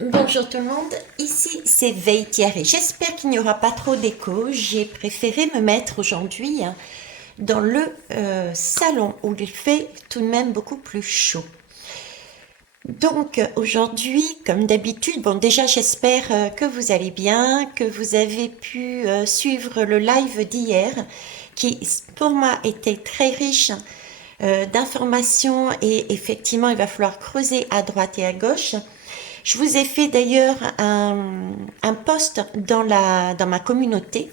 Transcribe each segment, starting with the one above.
Bonjour tout le monde, ici c'est Veille Thierry. J'espère qu'il n'y aura pas trop d'écho. J'ai préféré me mettre aujourd'hui dans le salon où il fait tout de même beaucoup plus chaud. Donc aujourd'hui, comme d'habitude, bon déjà j'espère que vous allez bien, que vous avez pu suivre le live d'hier qui pour moi était très riche d'informations et effectivement il va falloir creuser à droite et à gauche. Je vous ai fait d'ailleurs un post dans ma communauté.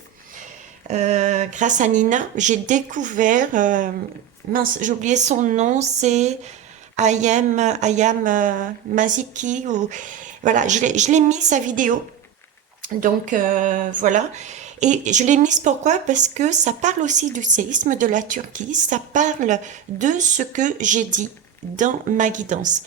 Grâce à Nina, j'ai découvert, mince, j'ai oublié son nom, c'est I am Maziki, ou voilà, je l'ai mis sa vidéo. Donc voilà. Et je l'ai mise pourquoi? Parce que ça parle aussi du séisme de la Turquie, ça parle de ce que j'ai dit dans ma guidance.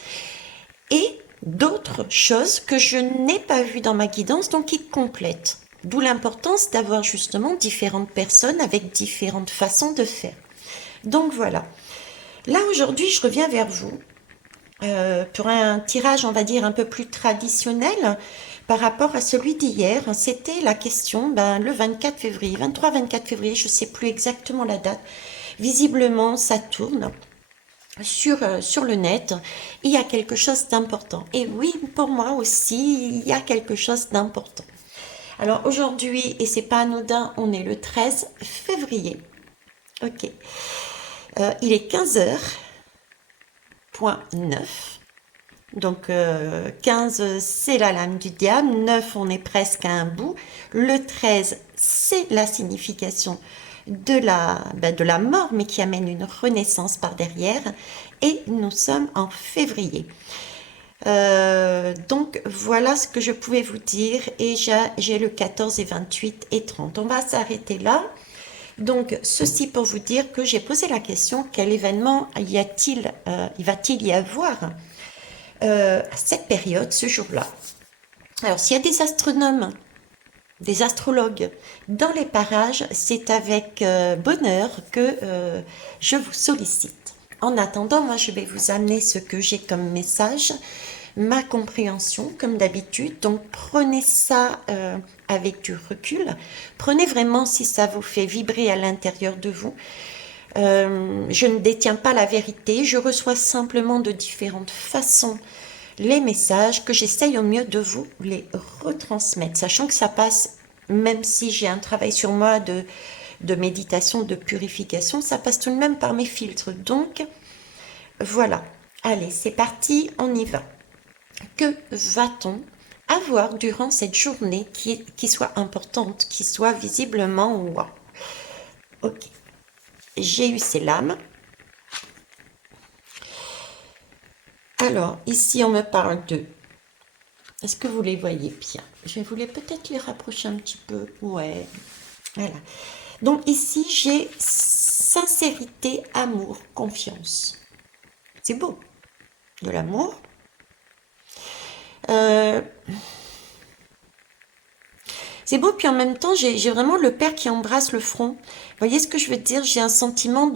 Et d'autres choses que je n'ai pas vues dans ma guidance, donc qui complètent. D'où l'importance d'avoir justement différentes personnes avec différentes façons de faire. Donc voilà. Là aujourd'hui, je reviens vers vous pour un tirage, on va dire, un peu plus traditionnel par rapport à celui d'hier. C'était la question, le 24 février, 23-24 février, je ne sais plus exactement la date. Visiblement, ça tourne sur le net, il y a quelque chose d'important. Et oui, pour moi aussi, il y a quelque chose d'important. Alors aujourd'hui, et c'est pas anodin, on est le 13 février. Ok. Il est 15h09. Donc 15, c'est la lame du diable. 9, on est presque à un bout. Le 13, c'est la signification de la mort, mais qui amène une renaissance par derrière. Et nous sommes en février. Donc voilà ce que je pouvais vous dire. Et j'ai le 14 et 28 et 30. On va s'arrêter là. Donc ceci pour vous dire que j'ai posé la question, quel événement va-t-il y avoir à cette période, ce jour-là? Alors s'il y a des astronomes, des astrologues dans les parages, c'est avec bonheur que je vous sollicite. En attendant, moi je vais vous amener ce que j'ai comme message, ma compréhension comme d'habitude. Donc prenez ça avec du recul. Prenez vraiment si ça vous fait vibrer à l'intérieur de vous. Je ne détiens pas la vérité, je reçois simplement de différentes façons les messages que j'essaye au mieux de vous les retransmettre, sachant que ça passe, même si j'ai un travail sur moi de méditation, de purification, ça passe tout de même par mes filtres. Donc, voilà. Allez, c'est parti, on y va. Que va-t-on avoir durant cette journée qui soit importante, qui soit visiblement wow? Ok, j'ai eu ces lames. Alors, ici, on me parle de... Est-ce que vous les voyez bien? Je voulais peut-être les rapprocher un petit peu. Ouais, voilà. Donc ici, j'ai sincérité, amour, confiance. C'est beau. De l'amour. Euh, c'est beau, puis en même temps, j'ai vraiment le père qui embrasse le front. Vous voyez ce que je veux dire? J'ai un sentiment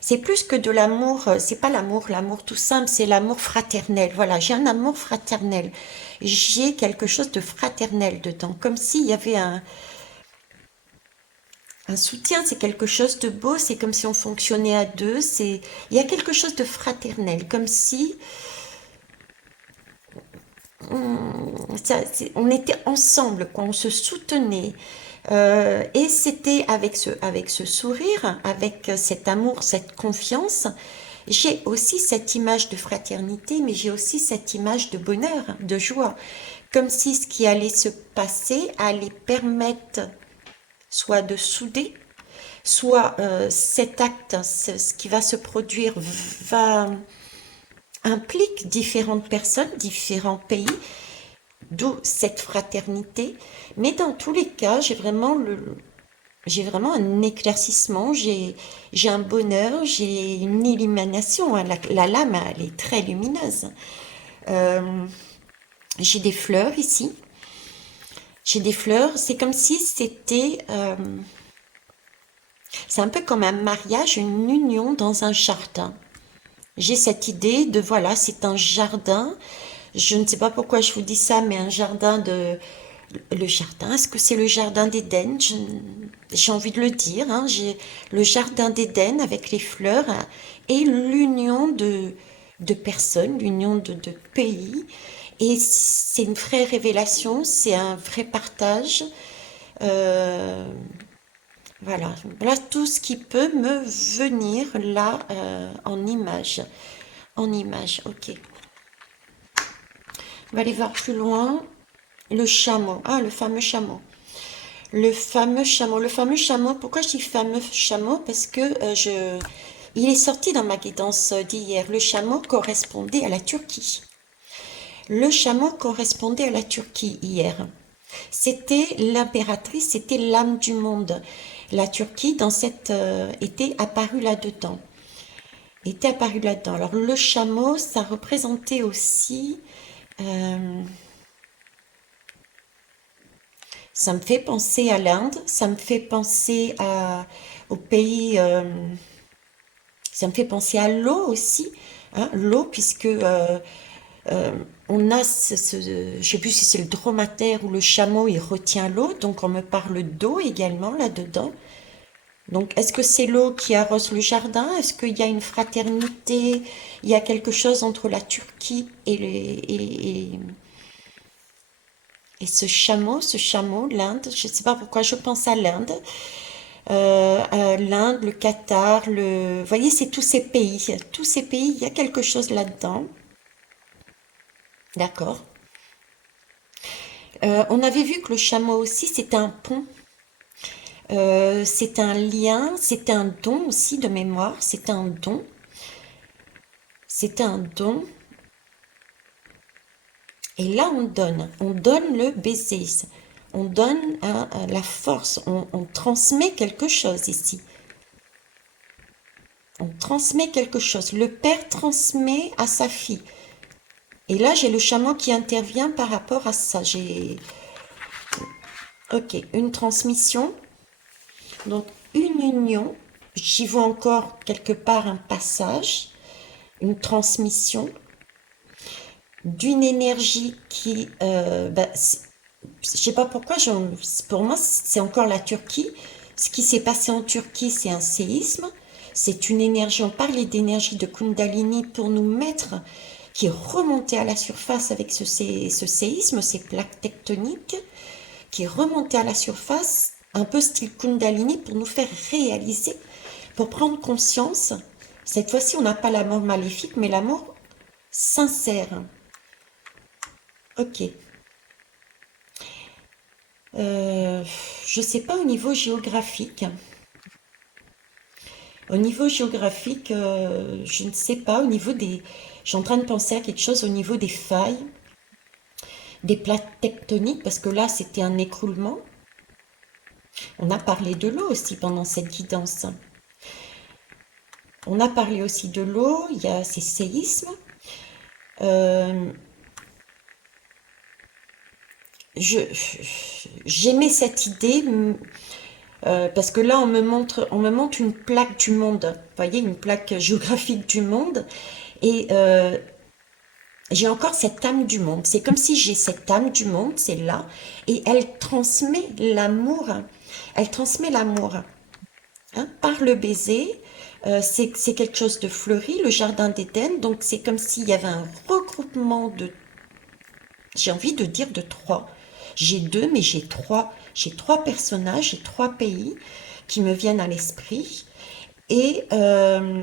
c'est plus que de l'amour, c'est pas l'amour tout simple, c'est l'amour fraternel. Voilà, j'ai un amour fraternel. J'ai quelque chose de fraternel dedans, comme s'il y avait un soutien, c'est quelque chose de beau, c'est comme si on fonctionnait à deux, il y a quelque chose de fraternel, comme si on était ensemble, quoi, on se soutenait. Et c'était avec ce sourire, avec cet amour, cette confiance. J'ai aussi cette image de fraternité, mais j'ai aussi cette image de bonheur, de joie. Comme si ce qui allait se passer allait permettre soit de souder, soit cet acte, ce qui va se produire, va implique différentes personnes, différents pays, d'où cette fraternité. Mais dans tous les cas, j'ai vraiment un éclaircissement, j'ai un bonheur, j'ai une illumination. Hein. La lame, elle est très lumineuse. Euh, j'ai des fleurs ici. J'ai des fleurs. C'est comme si c'était... c'est un peu comme un mariage, une union dans un jardin. J'ai cette idée de, voilà, c'est un jardin Je ne sais pas pourquoi je vous dis ça, mais un jardin de... Le jardin, est-ce que c'est le jardin d'Éden? J'ai envie de le dire, hein, j'ai le jardin d'Éden avec les fleurs hein, et l'union de personnes, l'union de pays. Et c'est une vraie révélation, c'est un vrai partage. Euh, voilà, voilà tout ce qui peut me venir là en image. En image, ok. On va aller voir plus loin. Le chameau. Ah, le fameux chameau. Le fameux chameau. Le fameux chameau. Pourquoi je dis fameux chameau? Parce que il est sorti dans ma guidance d'hier. Le chameau correspondait à la Turquie. Le chameau correspondait à la Turquie hier. C'était l'impératrice, c'était l'âme du monde. La Turquie, dans cette, était apparue là-dedans. Était apparue là-dedans. Alors le chameau, ça représentait aussi euh, ça me fait penser à l'Inde, ça me fait penser au pays, ça me fait penser à l'eau aussi, hein, l'eau puisque euh, on a je sais plus si c'est le dromadaire ou le chameau, il retient l'eau, donc on me parle d'eau également là-dedans. Donc est-ce que c'est l'eau qui arrose le jardin? Est-ce qu'il y a une fraternité? Il y a quelque chose entre la Turquie et ce chameau, l'Inde, je ne sais pas pourquoi je pense à l'Inde. L'Inde, le Qatar, vous voyez, c'est tous ces pays. Tous ces pays, il y a quelque chose là-dedans. D'accord. On avait vu que le chameau aussi, c'est un pont. C'est un lien, c'est un don aussi de mémoire. C'est un don. C'est un don. Et là, on donne. On donne le baiser. On donne la force. On transmet quelque chose ici. On transmet quelque chose. Le père transmet à sa fille. Et là, j'ai le chameau qui intervient par rapport à ça. Ok, une transmission, donc une union. J'y vois encore quelque part un passage, une transmission d'une énergie qui, je sais pas pourquoi, pour moi, c'est encore la Turquie. Ce qui s'est passé en Turquie, c'est un séisme. C'est une énergie, on parlait d'énergie de Kundalini pour nous mettre, qui est remontée à la surface avec ce séisme, ces plaques tectoniques, qui est remontée à la surface, un peu style Kundalini, pour nous faire réaliser, pour prendre conscience. Cette fois-ci, on n'a pas l'amour maléfique, mais l'amour sincère. Ok. Je sais pas au niveau géographique. Au niveau géographique, je ne sais pas. Au niveau des, je suis en train de penser à quelque chose au niveau des failles, des plaques tectoniques, parce que là, c'était un écroulement. On a parlé de l'eau aussi pendant cette guidance. On a parlé aussi de l'eau. Il y a ces séismes. Euh, J'aimais cette idée parce que là on me montre une plaque du monde, vous voyez, une plaque géographique du monde, et j'ai encore cette âme du monde. C'est comme si j'ai cette âme du monde, c'est là, et elle transmet l'amour. Elle transmet l'amour hein, par le baiser. C'est quelque chose de fleuri, le jardin d'Éden. Donc c'est comme s'il y avait un regroupement de, j'ai envie de dire de trois. J'ai deux, mais j'ai trois. J'ai trois personnages, j'ai trois pays qui me viennent à l'esprit. Et je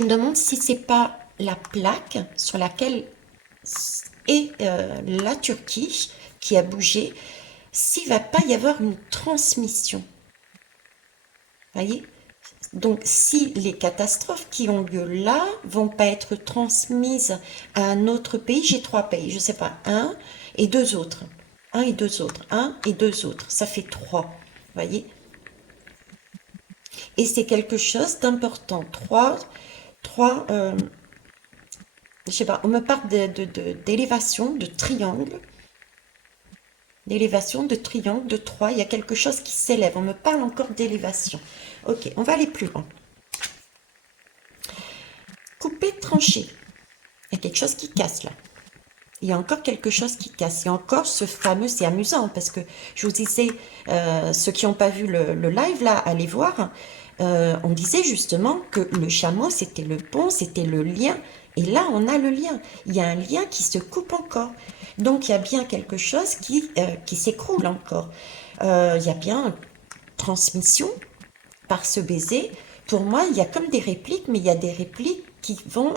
me demande si c'est pas la plaque sur laquelle est la Turquie qui a bougé, s'il va pas y avoir une transmission. Voyez? Donc, si les catastrophes qui ont lieu là vont pas être transmises à un autre pays, j'ai trois pays, je sais pas, un et deux autres, un et deux autres, un et deux autres, ça fait trois, voyez? Et c'est quelque chose d'important. Trois, je sais pas, on me parle d'élévation, d'élévation, de triangle, de trois, il y a quelque chose qui s'élève, on me parle encore d'élévation. Ok, on va aller plus loin. Couper, trancher. Il y a quelque chose qui casse là. Il y a encore quelque chose qui casse. Et encore, ce fameux, c'est amusant parce que je vous disais, ceux qui n'ont pas vu le live là, allez voir. On disait justement que le chameau, c'était le pont, c'était le lien. Et là, on a le lien. Il y a un lien qui se coupe encore. Donc, il y a bien quelque chose qui s'écroule encore. Il y a bien transmission par ce baiser. Pour moi, il y a comme des répliques, mais il y a des répliques qui vont,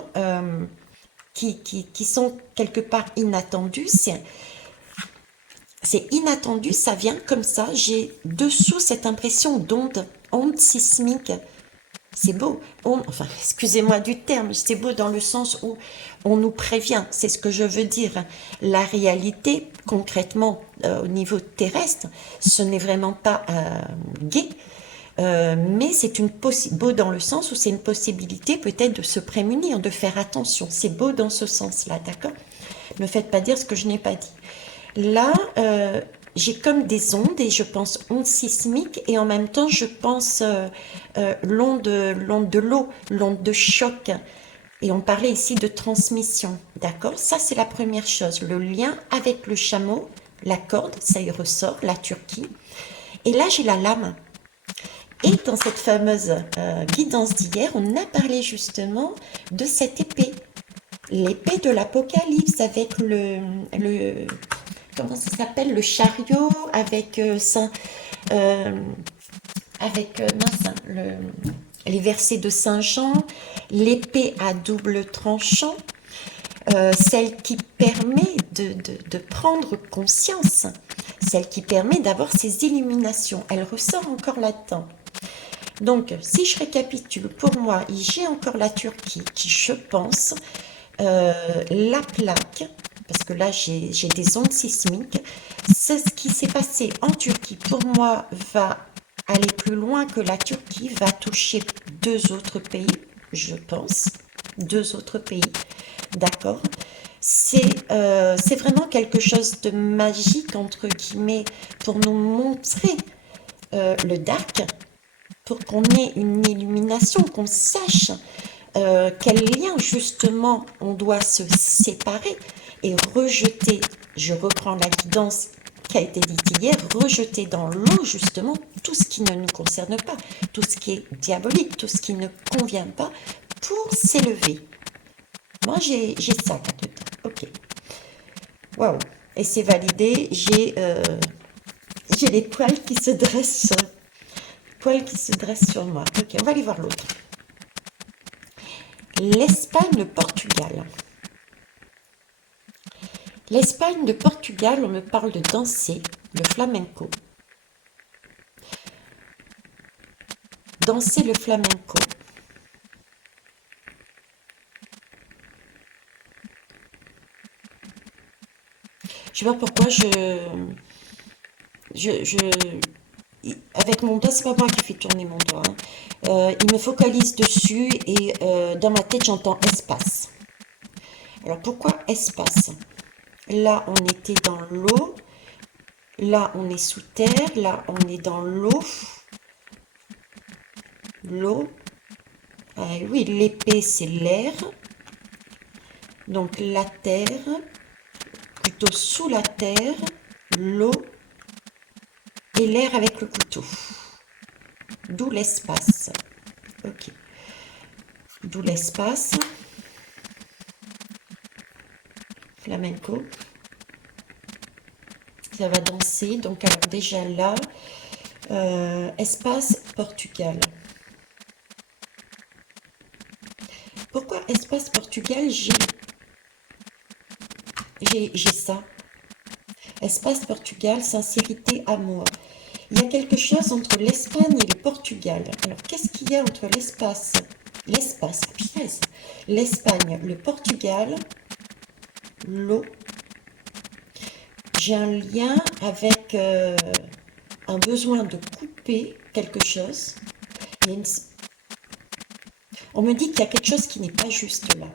qui sont quelque part inattendues. C'est inattendu, ça vient comme ça. J'ai dessous cette impression d'onde, onde sismique. C'est beau. Enfin, excusez-moi du terme, c'est beau dans le sens où on nous prévient. C'est ce que je veux dire. La réalité, concrètement, au niveau terrestre, ce n'est vraiment pas gai. Mais c'est beau dans le sens où c'est une possibilité peut-être de se prémunir, de faire attention. C'est beau dans ce sens-là, d'accord? Ne me faites pas dire ce que je n'ai pas dit. Là, j'ai comme des ondes et je pense ondes sismiques et en même temps je pense l'onde de l'eau, l'onde de choc. Et on parlait ici de transmission, d'accord? Ça c'est la première chose, le lien avec le chameau, la corde, ça y ressort, la Turquie. Et là j'ai la lame. Et dans cette fameuse guidance d'hier, on a parlé justement de cette épée, l'épée de l'Apocalypse avec comment ça s'appelle, le chariot avec mince, les versets de Saint Jean, l'épée à double tranchant, celle qui permet de prendre conscience, celle qui permet d'avoir ces illuminations. Elle ressort encore là-dedans. Donc, si je récapitule, pour moi, j'ai encore la Turquie qui, je pense, la plaque, parce que là, j'ai des ondes sismiques. C'est ce qui s'est passé en Turquie, pour moi, va aller plus loin que la Turquie, va toucher 2 autres pays, je pense. 2 autres pays, d'accord. C'est vraiment quelque chose de magique, entre guillemets, pour nous montrer le dark, pour qu'on ait une illumination, qu'on sache quel lien justement on doit se séparer et rejeter, je reprends la guidance qui a été dite hier, rejeter dans l'eau justement tout ce qui ne nous concerne pas, tout ce qui est diabolique, tout ce qui ne convient pas pour s'élever. Moi j'ai ça là-dedans, ok. Waouh, et c'est validé, j'ai les poils qui se dressent. Sur moi. Ok, on va aller voir l'autre. L'Espagne, le Portugal. L'Espagne, le Portugal, on me parle de danser, le flamenco. Danser le flamenco. Je sais pas pourquoi avec mon doigt, c'est pas moi qui fais tourner mon doigt. Hein. Il me focalise dessus et dans ma tête, j'entends espace. Alors pourquoi espace? Là, on était dans l'eau. Là, on est sous terre. Là, on est dans l'eau. L'eau. Ah, oui, l'épée, c'est l'air. Donc la terre, plutôt sous la terre, l'eau et l'air avec le couteau. D'où l'espace. Ok. D'où l'espace. Flamenco. Ça va danser. Donc alors déjà là, espace Portugal. Pourquoi espace Portugal, j'ai ça. Espace Portugal, sincérité, amour. Il y a quelque chose entre l'Espagne et le Portugal. Alors, qu'est-ce qu'il y a entre l'Espagne, le Portugal, l'eau? J'ai un lien avec un besoin de couper quelque chose. On me dit qu'il y a quelque chose qui n'est pas juste là.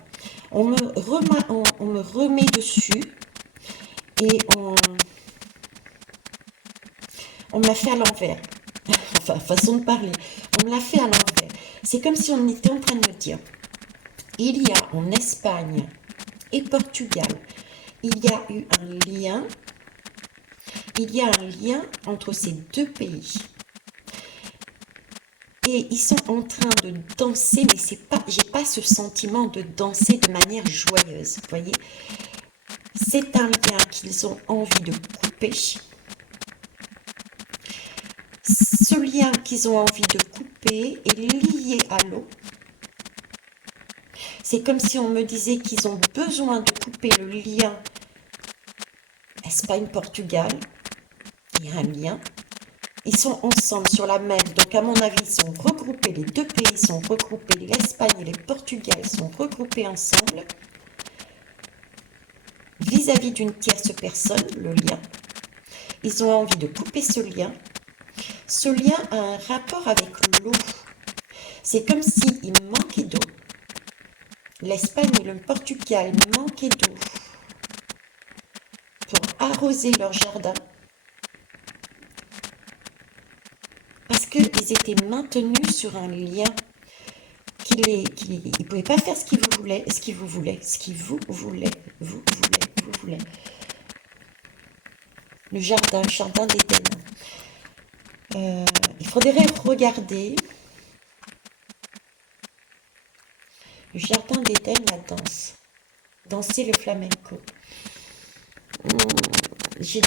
On me remet dessus et on me l'a fait à l'envers. Enfin, façon de parler. On me l'a fait à l'envers. C'est comme si on était en train de me dire, il y a en Espagne et Portugal, il y a eu un lien, il y a un lien entre ces deux pays. Et ils sont en train de danser, mais c'est pas, j'ai pas ce sentiment de danser de manière joyeuse, vous voyez. C'est un lien qu'ils ont envie de couper. Ce lien qu'ils ont envie de couper est lié à l'eau. C'est comme si on me disait qu'ils ont besoin de couper le lien Espagne-Portugal. Il y a un lien. Ils sont ensemble sur la mer, donc à mon avis, ils sont regroupés, les deux pays sont regroupés, l'Espagne et le Portugal sont regroupés ensemble, vis-à-vis d'une tierce personne, le lien. Ils ont envie de couper ce lien. Ce lien a un rapport avec l'eau. C'est comme s'il manquait d'eau. L'Espagne et le Portugal manquaient d'eau pour arroser leur jardin. Parce qu'ils étaient maintenus sur un lien ils ne pouvaient pas faire ce qu'ils voulaient, vous voulez. Le jardin d'Éden. Il faudrait regarder le jardin d'Éden, la danse. Danser le flamenco. Je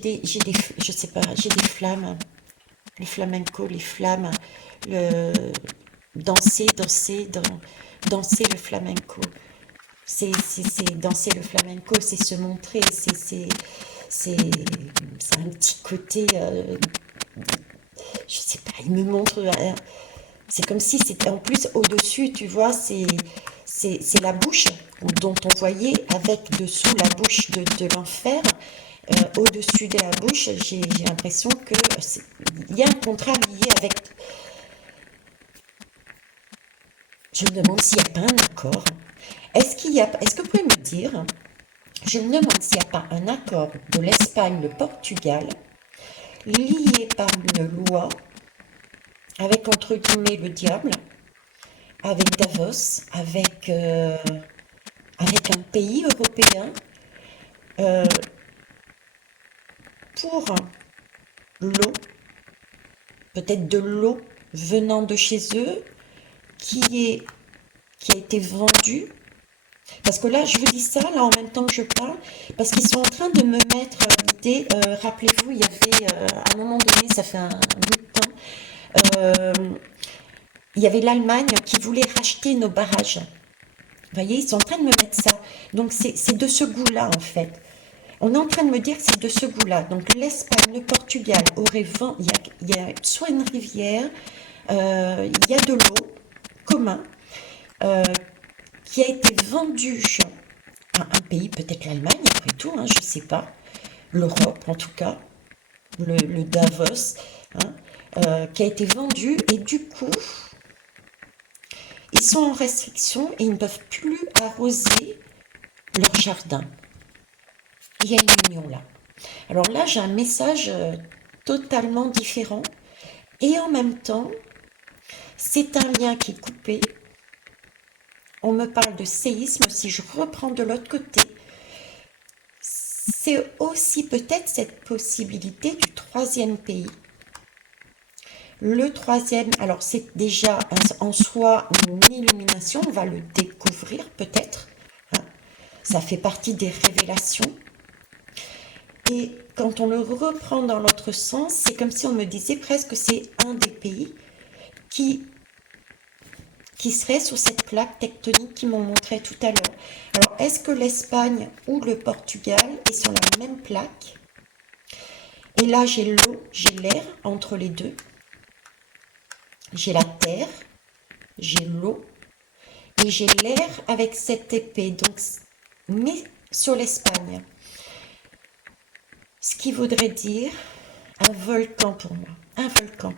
sais pas, j'ai des flammes. Le flamenco, les flammes, danser le flamenco. C'est danser le flamenco, c'est se montrer, c'est un petit côté, je sais pas, il me montre, c'est comme si c'était en plus au-dessus, tu vois, c'est la bouche dont on voyait avec dessous la bouche de l'enfer. Au-dessus de la bouche, j'ai l'impression qu'il y a un contrat lié avec... Je me demande s'il n'y a pas un accord. Est-ce que vous pouvez me dire, je me demande s'il n'y a pas un accord de l'Espagne, le Portugal, lié par une loi, avec entre guillemets le diable, avec Davos, avec un pays européen, pour l'eau, peut-être de l'eau venant de chez eux, qui a été vendue. Parce que là, je vous dis ça, là, en même temps que je parle, parce qu'ils sont en train de me mettre l'idée, rappelez-vous, il y avait, à un moment donné, ça fait un bout de temps, il y avait l'Allemagne qui voulait racheter nos barrages. Vous voyez, ils sont en train de me mettre ça. Donc, c'est de ce goût-là, en fait. On est en train de me dire que c'est de ce goût-là. Donc, l'Espagne, le Portugal aurait vendu, il y a soit une rivière, il y a de l'eau commun, qui a été vendu à un pays, peut-être l'Allemagne, après tout, hein, je ne sais pas, l'Europe en tout cas, le Davos, hein, qui a été vendu, et du coup, ils sont en restriction et ils ne peuvent plus arroser leur jardin. Il y a une union là. Alors là, j'ai un message totalement différent, et en même temps, c'est un lien qui est coupé. On me parle de séisme, si je reprends de l'autre côté, c'est aussi peut-être cette possibilité du troisième pays. Le troisième, alors c'est déjà en soi une illumination, on va le découvrir peut-être, hein. Ça fait partie des révélations. Et quand on le reprend dans l'autre sens, c'est comme si on me disait presque que c'est un des pays qui serait sur cette plaque tectonique qu'ils m'ont montré tout à l'heure. Alors, est-ce que l'Espagne ou le Portugal est sur la même plaque? Et là, j'ai l'eau, j'ai l'air entre les deux. J'ai la terre, j'ai l'eau et j'ai l'air avec cette épée. Donc, mais sur l'Espagne. Ce qui voudrait dire un volcan pour moi. Un volcan.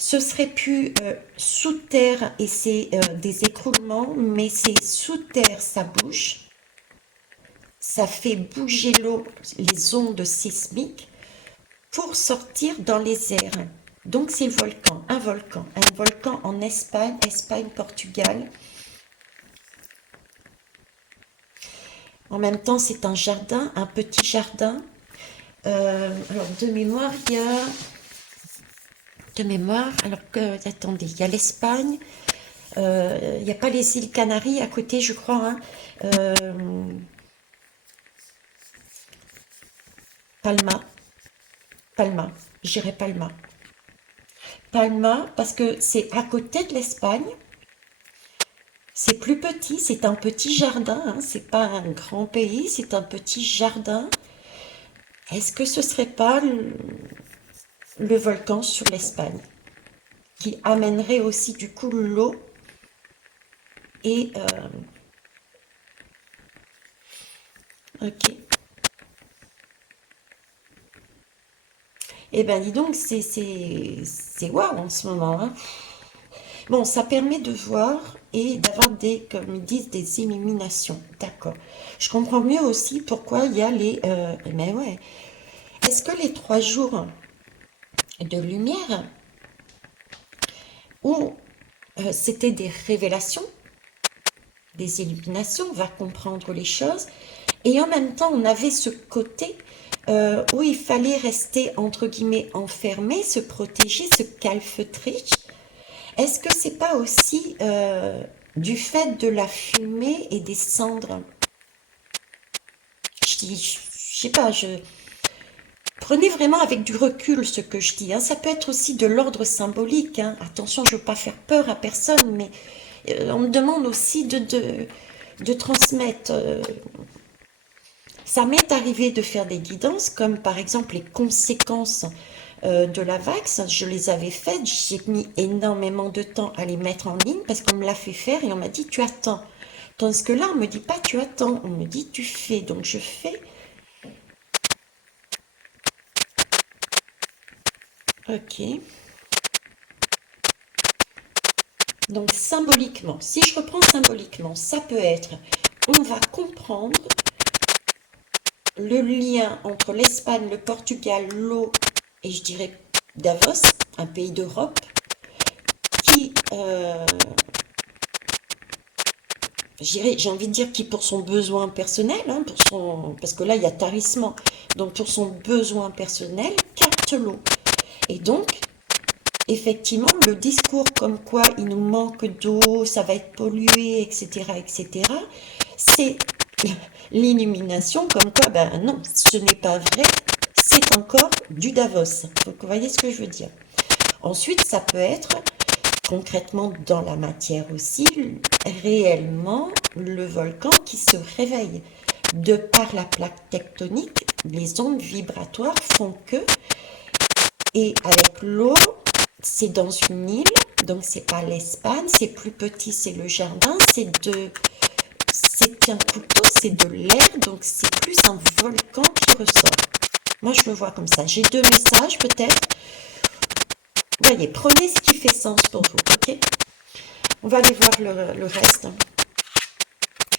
Ce serait plus sous terre et c'est des écroulements, mais c'est sous terre, ça bouge. Ça fait bouger l'eau, les ondes sismiques, pour sortir dans les airs. Donc c'est le volcan, un volcan en Espagne, Portugal. En même temps, c'est un jardin, un petit jardin. Alors, de mémoire, il y a... De mémoire, alors que... Attendez, il y a l'Espagne. Il n'y a pas les îles Canaries à côté, je crois. Hein. Palma. Palma. J'irai Palma. Palma, parce que c'est à côté de l'Espagne. C'est plus petit, c'est un petit jardin. Hein. C'est pas un grand pays, c'est un petit jardin. Est-ce que ce serait pas le volcan sur l'Espagne qui amènerait aussi du coup l'eau et ok. Eh ben dis donc, c'est waouh en ce moment. Hein. Bon, ça permet de voir et d'avoir des, comme ils disent, des illuminations. D'accord. Je comprends mieux aussi pourquoi il y a les... mais ouais. Est-ce que les 3 jours de lumière où c'était des révélations, des illuminations, on va comprendre les choses, et en même temps on avait ce côté où il fallait rester entre guillemets enfermé, se protéger, se calfeutrer. Est-ce que c'est pas aussi du fait de la fumée et des cendres? Je sais pas, prenez vraiment avec du recul ce que je dis. Hein. Ça peut être aussi de l'ordre symbolique. Hein. Attention, je ne veux pas faire peur à personne, mais on me demande aussi de transmettre. Ça m'est arrivé de faire des guidances, comme par exemple les conséquences de la vax. Je les avais faites, j'ai mis énormément de temps à les mettre en ligne parce qu'on me l'a fait faire et on m'a dit tu attends. Tandis que là, on ne me dit pas tu attends, on me dit tu fais. Donc je fais. Ok. Donc symboliquement, si je reprends symboliquement, ça peut être, on va comprendre le lien entre l'Espagne, le Portugal, l'eau et je dirais Davos, un pays d'Europe, qui, j'ai envie de dire qui pour son besoin personnel, hein, parce que là il y a tarissement, donc pour son besoin personnel, capte l'eau. Et donc, effectivement, le discours comme quoi il nous manque d'eau, ça va être pollué, etc., c'est l'illumination comme quoi, ben non, ce n'est pas vrai, c'est encore du Davos. Donc, vous voyez ce que je veux dire. Ensuite, ça peut être concrètement dans la matière aussi, réellement le volcan qui se réveille. De par la plaque tectonique, les ondes vibratoires font que, et avec l'eau, c'est dans une île, donc c'est pas l'Espagne, c'est plus petit, c'est le jardin, c'est un couteau, c'est de l'air, donc c'est plus un volcan qui ressort. Moi je le vois comme ça. J'ai 2 messages peut-être. Voyez, prenez ce qui fait sens pour vous, ok? On va aller voir le reste.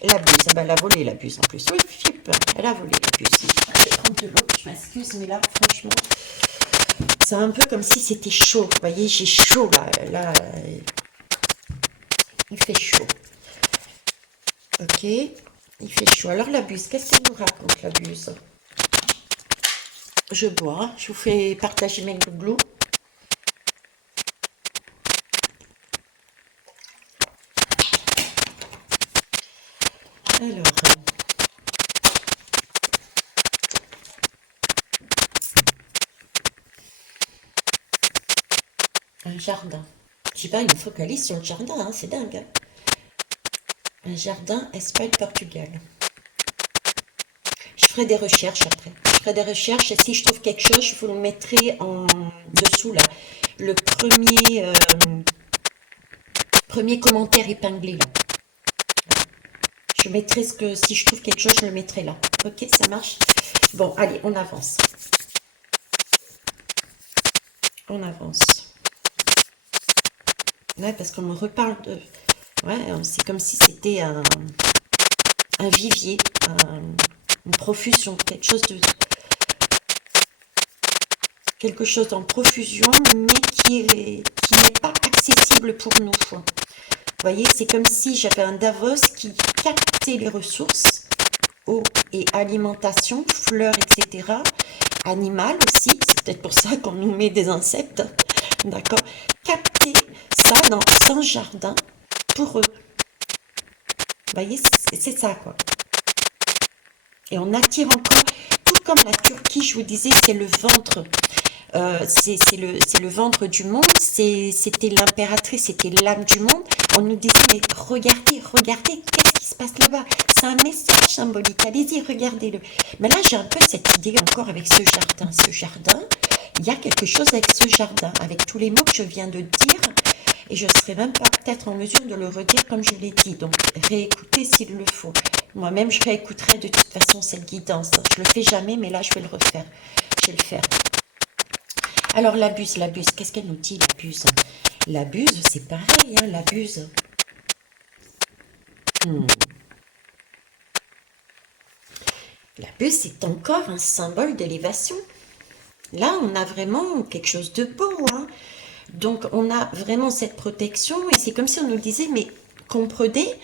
La buse, elle a volé la buse en plus. Oui, elle a volé la buse. Je vais prendre de l'eau, je m'excuse, mais là, franchement, c'est un peu comme si c'était chaud. Vous voyez, j'ai chaud là. Il fait chaud. Ok, il fait chaud. Alors la buse, qu'est-ce qu'elle nous raconte la buse? Je bois, je vous fais partager mes glouglous. Alors, un jardin. Je sais pas, il me focalise sur le jardin, hein, c'est dingue. Hein. Un jardin Espagne-Portugal. Je ferai des recherches après. Je ferai des recherches et si je trouve quelque chose, je vous le mettrai en dessous là. Le premier commentaire épinglé là. Je mettrai ce que, si je trouve quelque chose, je le mettrai là. Ok, ça marche? Bon, allez, on avance. On avance. Ouais, parce qu'on me reparle de... Ouais, c'est comme si c'était un vivier, une profusion, quelque chose en profusion, mais qui n'est pas accessible pour nous. Vous voyez, c'est comme si j'avais un Davos qui captait les ressources eau et alimentation, fleurs, etc. Animal aussi, c'est peut-être pour ça qu'on nous met des insectes, d'accord? Capter ça dans son jardin pour eux. Vous voyez, c'est ça, quoi. Et on attire encore, tout comme la Turquie, je vous disais, c'est le ventre. C'est le ventre du monde, c'était l'impératrice, c'était l'âme du monde. On nous disait, mais regardez, regardez, qu'est-ce qui se passe là-bas? C'est un message symbolique, allez-y, regardez-le. Mais là, j'ai un peu cette idée encore avec ce jardin. Ce jardin, il y a quelque chose avec ce jardin, avec tous les mots que je viens de dire, et je ne serai même pas peut-être en mesure de le redire comme je l'ai dit. Donc, réécoutez s'il le faut. Moi-même, je réécouterai de toute façon cette guidance. Je le fais jamais, mais là, je vais le refaire. Je vais le faire. Alors, la buse, qu'est-ce qu'elle nous dit, la buse? La buse, c'est pareil, hein, la buse. La buse, c'est encore un symbole d'élévation. Là, on a vraiment quelque chose de beau, hein. Donc, on a vraiment cette protection, et c'est comme si on nous disait, mais comprenez,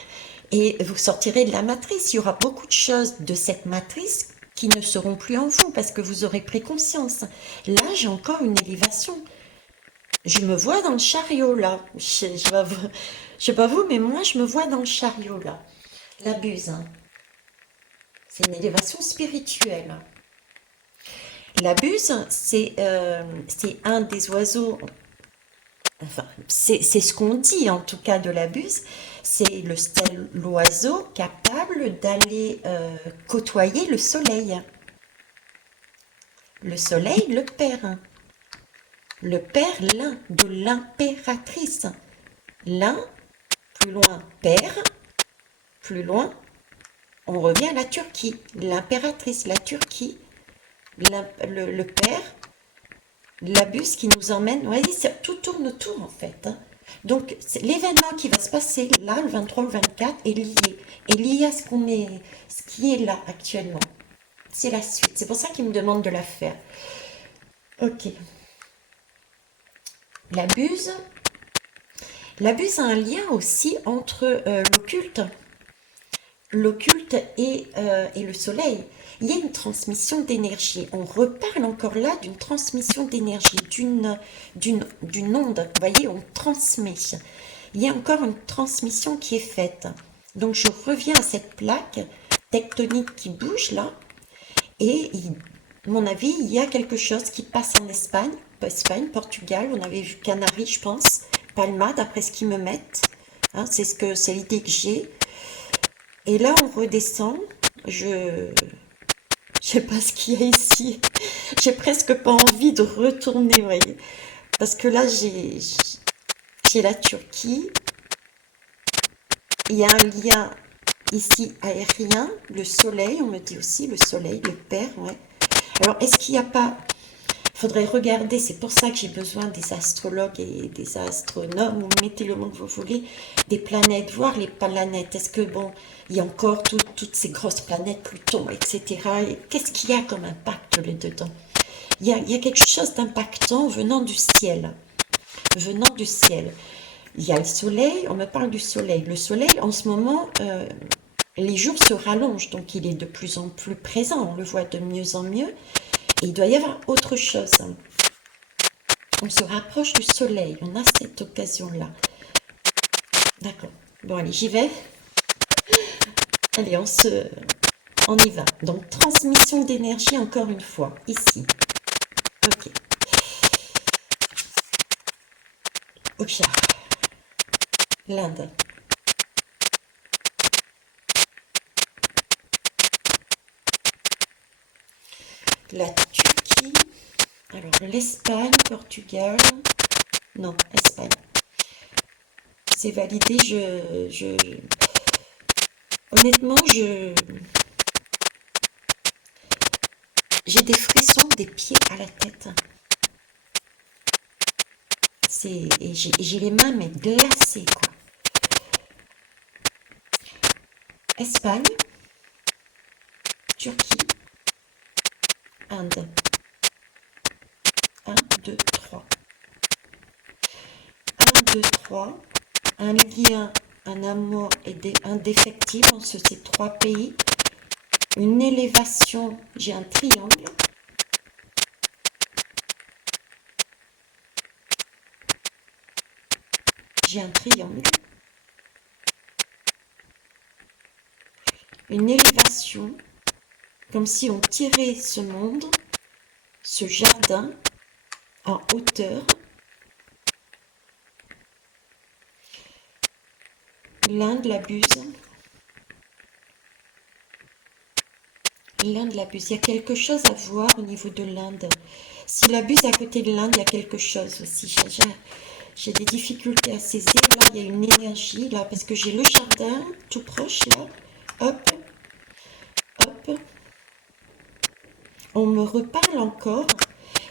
et vous sortirez de la matrice. Il y aura beaucoup de choses de cette matrice qui ne seront plus en vous, parce que vous aurez pris conscience. Là, j'ai encore une élévation. Je me vois dans le chariot, là. Je sais pas vous, mais moi, je me vois dans le chariot, là. La buse, hein. C'est une élévation spirituelle. La buse, c'est un des oiseaux, enfin, c'est ce qu'on dit en tout cas de la buse, c'est l'oiseau capable d'aller côtoyer le soleil. Le soleil, le père. Le père, l'un, de l'impératrice. L'un, plus loin, père, plus loin, on revient à la Turquie. L'impératrice, la Turquie, le père, la buse qui nous emmène, vous voyez, tout tourne autour en fait, hein. Donc l'événement qui va se passer là, le 23 ou le 24, est lié à ce qui est là actuellement. C'est la suite, c'est pour ça qu'il me demande de la faire. Ok. La buse a un lien aussi entre l'occulte et le soleil. Il y a une transmission d'énergie. On reparle encore là d'une transmission d'énergie, d'une onde. Vous voyez, on transmet. Il y a encore une transmission qui est faite. Donc, je reviens à cette plaque tectonique qui bouge là. Et, à mon avis, il y a quelque chose qui passe en Espagne, Portugal. On avait vu Canaries, je pense. Palma, d'après ce qu'ils me mettent. Hein, c'est l'idée que j'ai. Et là, on redescend. Je sais pas ce qu'il y a ici. J'ai presque pas envie de retourner, vous voyez. Parce que là, j'ai la Turquie. Il y a un lien ici aérien. Le soleil, on me dit aussi, le soleil, le père, ouais. Alors, est-ce qu'il n'y a pas... Il faudrait regarder, c'est pour ça que j'ai besoin des astrologues et des astronomes, ou mettez le mot que vous voulez, des planètes, voir les planètes. Est-ce que, bon, il y a encore toutes ces grosses planètes, Pluton, etc. Qu'est-ce qu'il y a comme impact là-dedans? Il y a quelque chose d'impactant venant du ciel. Venant du ciel. Il y a le soleil, on me parle du soleil. Le soleil, en ce moment, les jours se rallongent, donc il est de plus en plus présent, on le voit de mieux en mieux. Et il doit y avoir autre chose. On se rapproche du soleil, on a cette occasion-là. D'accord. Bon, allez, j'y vais. Allez, on y va. Donc, transmission d'énergie encore une fois, ici. Ok. Ok. L'Inde. La Turquie. Alors, l'Espagne, Portugal. Non, Espagne. C'est validé. Honnêtement, j'ai des frissons des pieds à la tête. Et j'ai les mains mais glacées, quoi. Espagne, Turquie, Inde. 1, 2, 3. 1, 2, 3. Un lien, un amour indéfectible entre ces trois pays. une élévation, j'ai un triangle. J'ai un triangle. Une élévation, comme si on tirait ce monde, ce jardin, en hauteur. L'Inde l'abuse. L'Inde l'abuse. Il y a quelque chose à voir au niveau de l'Inde. S'il abuse à côté de l'Inde, il y a quelque chose aussi. J'ai des difficultés à saisir. Là, il y a une énergie, là, parce que j'ai le jardin tout proche, là. Hop, hop. On me reparle encore.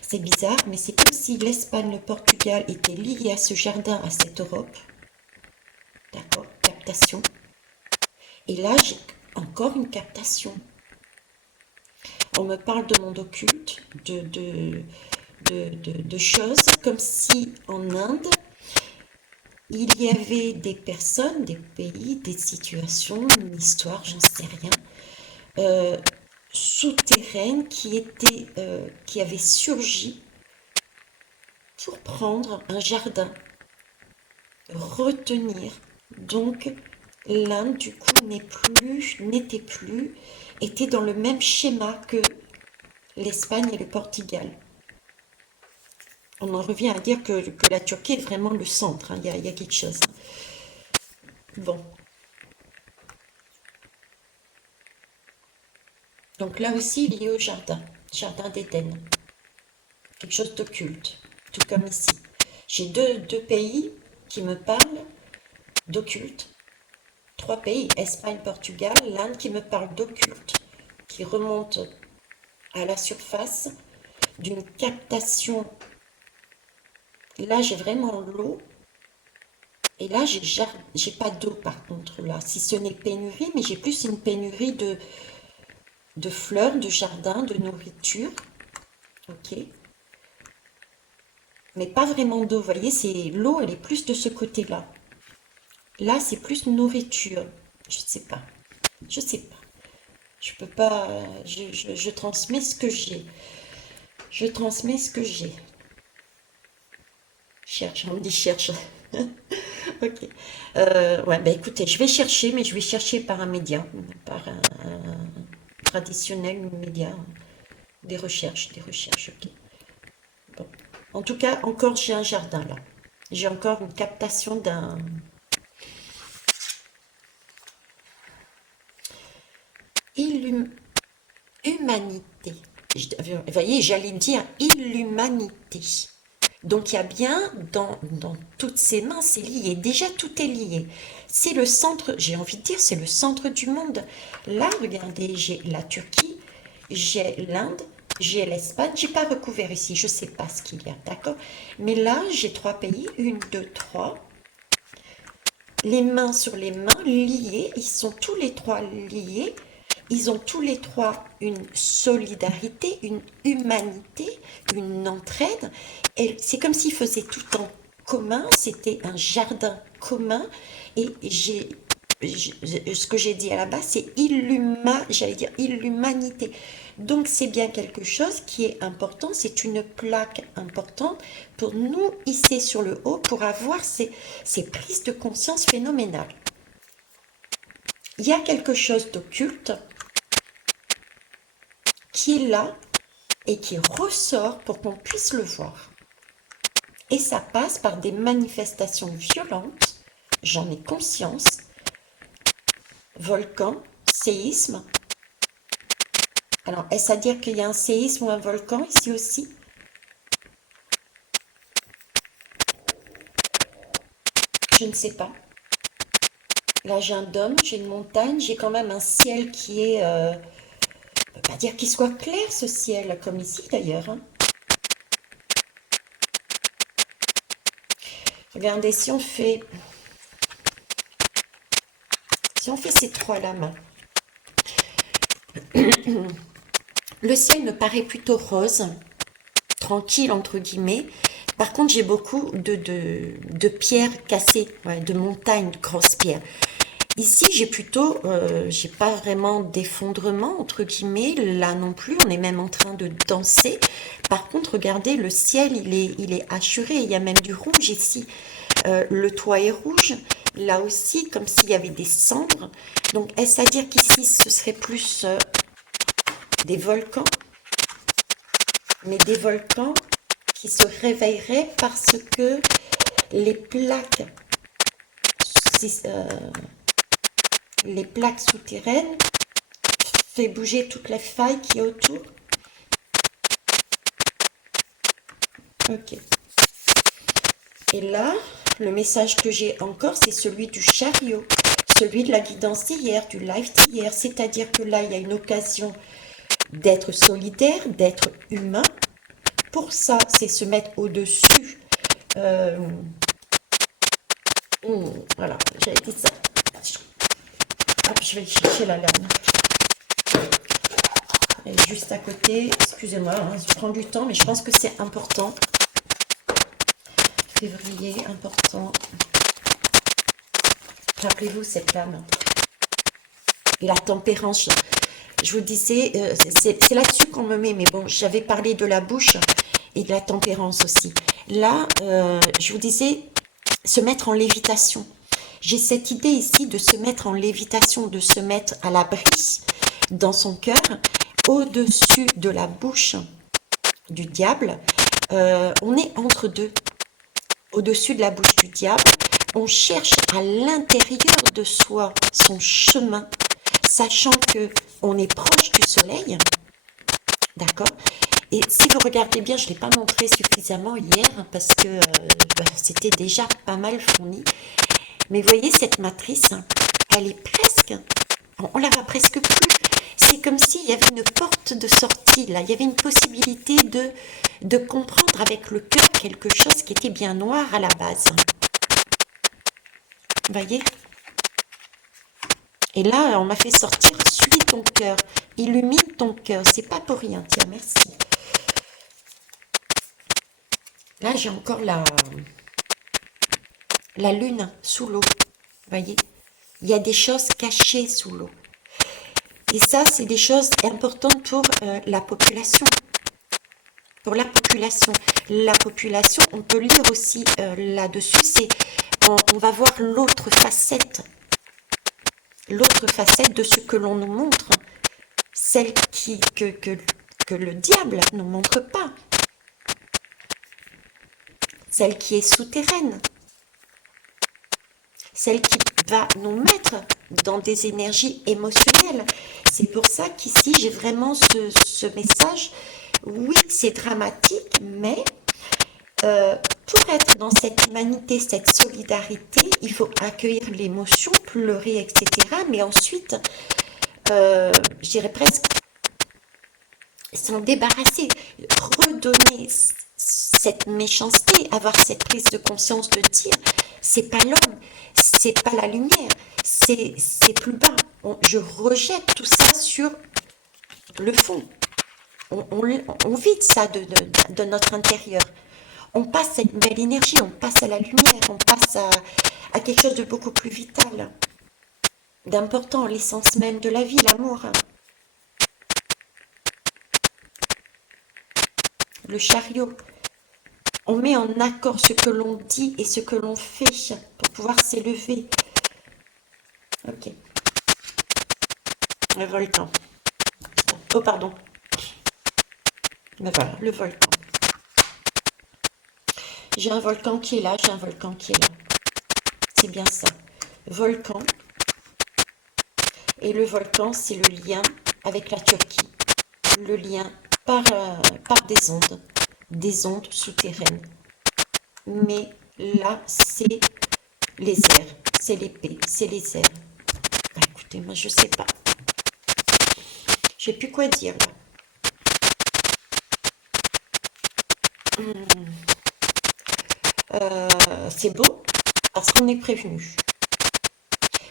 C'est bizarre, mais c'est comme si l'Espagne, le Portugal étaient liés à ce jardin, à cette Europe. D'accord, captation. Et là, j'ai encore une captation. On me parle de monde occulte, de choses, comme si en Inde, il y avait des personnes, des pays, des situations, une histoire, j'en sais rien, souterraines qui avaient surgi pour prendre un jardin, retenir. Donc, l'Inde, du coup, était dans le même schéma que l'Espagne et le Portugal. On en revient à dire que la Turquie est vraiment le centre, hein. Il y a quelque chose. Bon. Donc là aussi, lié au jardin d'Éden. Quelque chose d'occulte, tout comme ici. J'ai deux pays qui me parlent d'occulte. 3 pays, Espagne, Portugal, l'Inde qui me parle d'occulte, qui remonte à la surface d'une captation. Là, j'ai vraiment l'eau. Et là, j'ai pas d'eau par contre là. Si ce n'est pénurie, mais j'ai plus une pénurie de fleurs, de jardin, de nourriture. Ok. Mais pas vraiment d'eau. Vous voyez, c'est l'eau, elle est plus de ce côté-là. Là, c'est plus nourriture. Je sais pas. Je sais pas. Je peux pas. Je transmets ce que j'ai. Je transmets ce que j'ai. Cherche, on me dit cherche. Ok. Ouais, bah écoutez, je vais chercher, mais je vais chercher par un média, par un traditionnel média, des recherches, ok. Bon. En tout cas, encore j'ai un jardin là. J'ai encore une captation d'un humanité. Vous voyez, j'allais dire illumanité. Donc il y a bien dans toutes ces mains, c'est lié. Déjà tout est lié. C'est le centre, j'ai envie de dire, c'est le centre du monde. Là, regardez, j'ai la Turquie, j'ai l'Inde, j'ai l'Espagne. J'ai pas recouvert ici, je sais pas ce qu'il y a, d'accord? Mais là, j'ai 3 pays, 1, 2, 3. Les mains sur les mains, liés, ils sont tous les 3 liés. Ils ont tous les 3 une solidarité, une humanité, une entraide. Et c'est comme s'ils faisaient tout en commun, c'était un jardin commun. Et ce que j'ai dit à la base, c'est j'allais dire illumanité. Donc c'est bien quelque chose qui est important, c'est une plaque importante pour nous hisser sur le haut, pour avoir ces prises de conscience phénoménales. Il y a quelque chose d'occulte qui est là et qui ressort pour qu'on puisse le voir. Et ça passe par des manifestations violentes, j'en ai conscience, volcan, séisme. Alors, est-ce à dire qu'il y a un séisme ou un volcan ici aussi? Je ne sais pas. Là, j'ai un dôme, j'ai une montagne, j'ai quand même un ciel qui est... on ne peut pas dire qu'il soit clair, ce ciel, comme ici d'ailleurs, hein. Regardez, si on fait ces 3 là-main, le ciel me paraît plutôt rose, tranquille entre guillemets. Par contre, j'ai beaucoup de pierres cassées, ouais, de montagnes, de grosses pierres. Ici, j'ai plutôt, j'ai pas vraiment d'effondrement, entre guillemets, là non plus, on est même en train de danser. Par contre, regardez, le ciel, il est assuré, il y a même du rouge ici. Le toit est rouge, là aussi, comme s'il y avait des cendres. Donc, est-ce à dire qu'ici, ce serait plus des volcans, mais des volcans qui se réveilleraient parce que les plaques, les plaques souterraines fait bouger toute la faille qui est autour. Ok. Et là, le message que j'ai encore, c'est celui du chariot, celui de la guidance d'hier, du live d'hier. C'est-à-dire que là, il y a une occasion d'être solidaire, d'être humain. Pour ça, c'est se mettre au-dessus. Voilà, j'avais dit ça. Hop, je vais chercher la lame. Elle est juste à côté. Excusez-moi, hein, je prends du temps, mais je pense que c'est important. Février, important. Rappelez-vous cette lame. Et la tempérance. Je vous disais, c'est là-dessus qu'on me met, mais bon, j'avais parlé de la bouche et de la tempérance aussi. Là, je vous disais, se mettre en lévitation. J'ai cette idée ici de se mettre en lévitation, de se mettre à l'abri dans son cœur, au-dessus de la bouche du diable. On est entre deux, au-dessus de la bouche du diable. On cherche à l'intérieur de soi son chemin, sachant que on est proche du soleil, d'accord? Et si vous regardez bien, je ne l'ai pas montré suffisamment hier, hein, parce que c'était déjà pas mal fourni. Mais vous voyez, cette matrice, hein, elle est presque, on la voit presque plus. C'est comme s'il y avait une porte de sortie, là. Il y avait une possibilité de comprendre avec le cœur quelque chose qui était bien noir à la base. Vous voyez? Et là, on m'a fait sortir, suis ton cœur, illumine ton cœur. C'est pas pour rien, tiens, merci. Là, j'ai encore la lune sous l'eau. Vous voyez? Il y a des choses cachées sous l'eau. Et ça, c'est des choses importantes pour la population. Pour la population. La population, on peut lire aussi là-dessus, c'est on va voir l'autre facette. L'autre facette de ce que l'on nous montre. Celle que le diable ne nous montre pas. Celle qui est souterraine. Celle qui va nous mettre dans des énergies émotionnelles. C'est pour ça qu'ici, j'ai vraiment ce message. Oui, c'est dramatique, mais pour être dans cette humanité, cette solidarité, il faut accueillir l'émotion, pleurer, etc. Mais ensuite, je dirais presque s'en débarrasser, redonner cette méchanceté, avoir cette prise de conscience de dire, c'est pas l'homme, c'est pas la lumière, c'est plus bas. Je rejette tout ça sur le fond. On vide ça de notre intérieur. On passe à une belle énergie, on passe à la lumière, on passe à quelque chose de beaucoup plus vital, d'important, l'essence même de la vie, l'amour. Le chariot. On met en accord ce que l'on dit et ce que l'on fait pour pouvoir s'élever. Ok. Le volcan. Oh, pardon. Mais voilà, le volcan. J'ai un volcan qui est là, j'ai un volcan qui est là. C'est bien ça. Volcan. Et le volcan, c'est le lien avec la Turquie. Le lien par des ondes souterraines. Mais là, c'est les airs, c'est l'épée, c'est les airs. Bah, écoutez, moi, je sais pas. Je sais plus quoi dire, là. C'est beau, parce qu'on est prévenu.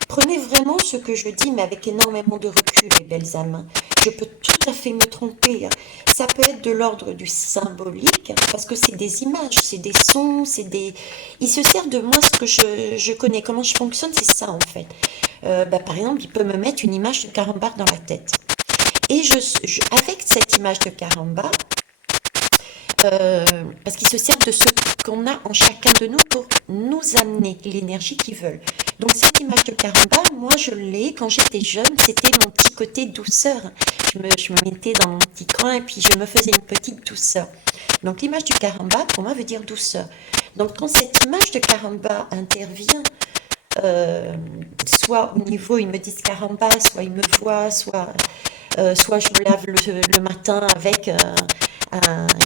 Prenez vraiment ce que je dis, mais avec énormément de recul, les belles âmes. Je peux tout à fait me tromper. Ça peut être de l'ordre du symbolique, parce que c'est des images, c'est des sons, c'est des... Il se sert de moi, ce que je connais, comment je fonctionne, c'est ça en fait. Par exemple, il peut me mettre une image de carambar dans la tête. Et avec cette image de carambar, parce qu'ils se servent de ce qu'on a en chacun de nous pour nous amener l'énergie qu'ils veulent. Donc cette image de caramba, moi je l'ai quand j'étais jeune, c'était mon petit côté douceur. Je me mettais dans mon petit coin et puis je me faisais une petite douceur. Donc l'image du caramba, pour moi, veut dire douceur. Donc quand cette image de caramba intervient, soit au niveau, ils me disent caramba, soit ils me voient, soit je me lave le matin avec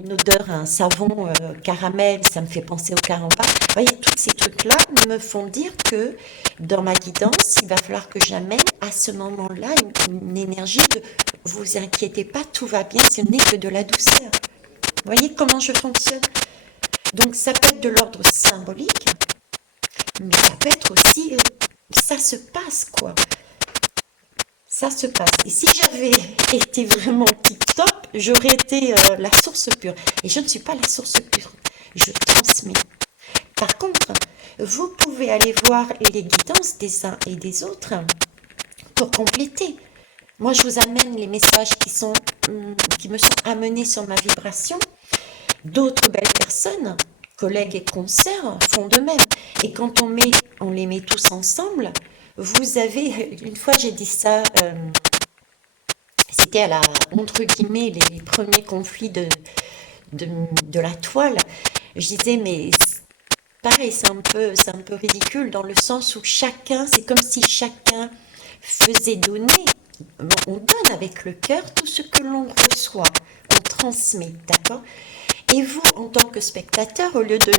une odeur, un savon caramel, ça me fait penser au caramba. Vous voyez, tous ces trucs-là me font dire que dans ma guidance, il va falloir que j'amène à ce moment-là une énergie de vous inquiétez pas, tout va bien, ce n'est que de la douceur. Vous voyez comment je fonctionne? Donc ça peut être de l'ordre symbolique, mais ça peut être aussi, ça se passe quoi. Ça se passe. Et si j'avais été vraiment tip-top, j'aurais été la source pure. Et je ne suis pas la source pure. Je transmets. Par contre, vous pouvez aller voir les guidances des uns et des autres pour compléter. Moi, je vous amène les messages qui me sont amenés sur ma vibration. D'autres belles personnes, collègues et consoeurs, font de même. Et quand on les met tous ensemble, vous avez, une fois j'ai dit ça, c'était entre guillemets, les premiers conflits de la toile. Je disais, mais pareil, c'est un peu ridicule dans le sens où c'est comme si chacun faisait donner, on donne avec le cœur tout ce que l'on reçoit, on transmet, d'accord? Et vous, en tant que spectateur, au lieu de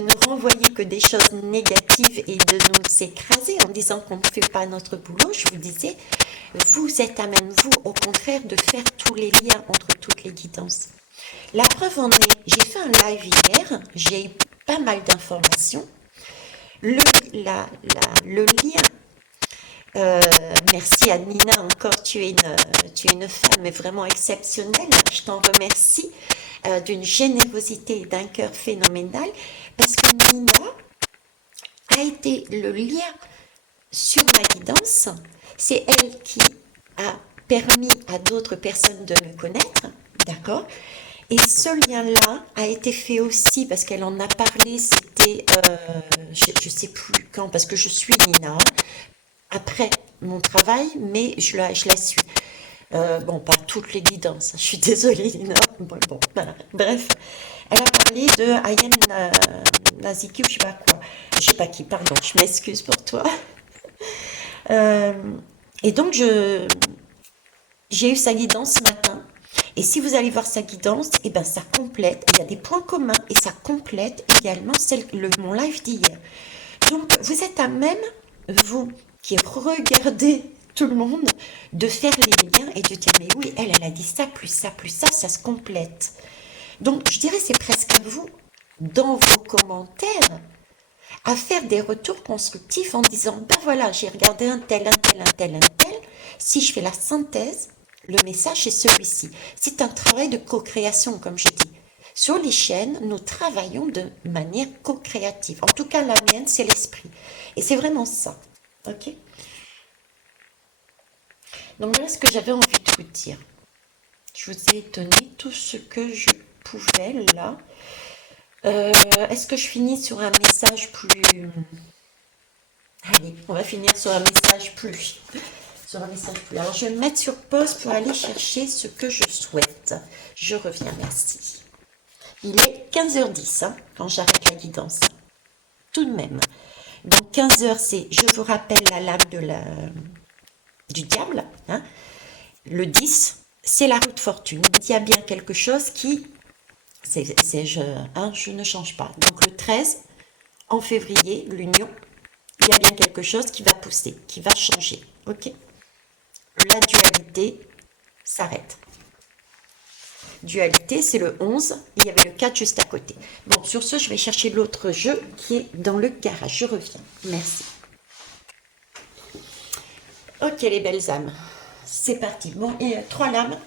nous renvoyer que des choses négatives et de nous écraser en disant qu'on ne fait pas notre boulot, je vous disais, vous êtes à même, vous, au contraire, de faire tous les liens entre toutes les guidances. La preuve en est, j'ai fait un live hier, j'ai eu pas mal d'informations. Le lien, merci à Nina encore, tu es une femme vraiment exceptionnelle, je t'en remercie. D'une générosité et d'un cœur phénoménal, parce que Nina a été le lien sur ma guidance. C'est elle qui a permis à d'autres personnes de me connaître, d'accord? Et ce lien-là a été fait aussi, parce qu'elle en a parlé, c'était, je ne sais plus quand, parce que je suis Nina, après mon travail, mais je la suis. Bon, pas toutes les guidances, je suis désolée, Lina. Bon, voilà. Bref, elle a parlé de Ayem Naziki ou je sais pas quoi. Je sais pas qui, pardon, je m'excuse pour toi. Et donc, j'ai eu sa guidance ce matin. Et si vous allez voir sa guidance, et ben ça complète. Il y a des points communs et ça complète également mon live d'hier. Donc, vous êtes à même, vous qui regardez tout le monde, de faire les liens et de dire mais oui, elle a dit ça, plus ça, ça se complète. Donc je dirais c'est presque à vous, dans vos commentaires, à faire des retours constructifs en disant ben voilà, j'ai regardé un tel, si je fais la synthèse, le message est celui-ci. C'est un travail de co-création, comme je dis. Sur les chaînes, nous travaillons de manière co-créative. En tout cas, la mienne, c'est l'esprit. Et c'est vraiment ça. Ok ? Donc voilà ce que j'avais envie de vous dire. Je vous ai donné tout ce que je pouvais là. Est-ce que je finis sur un message plus... Allez, on va finir sur un message plus. Alors je vais me mettre sur pause pour aller chercher ce que je souhaite. Je reviens, merci. Il est 15h10 hein, quand j'arrête la guidance. Tout de même. Donc 15h, c'est, je vous rappelle, la lame du diable. Hein. Le 10, c'est la roue de fortune. Il y a bien quelque chose qui... je ne change pas. Donc le 13, en février, l'union, il y a bien quelque chose qui va pousser, qui va changer. Ok ? La dualité s'arrête. Dualité, c'est le 11. Il y avait le 4 juste à côté. Bon, sur ce, je vais chercher l'autre jeu qui est dans le garage. Je reviens. Merci. Ok, les belles âmes. C'est parti. Bon, et 3 lames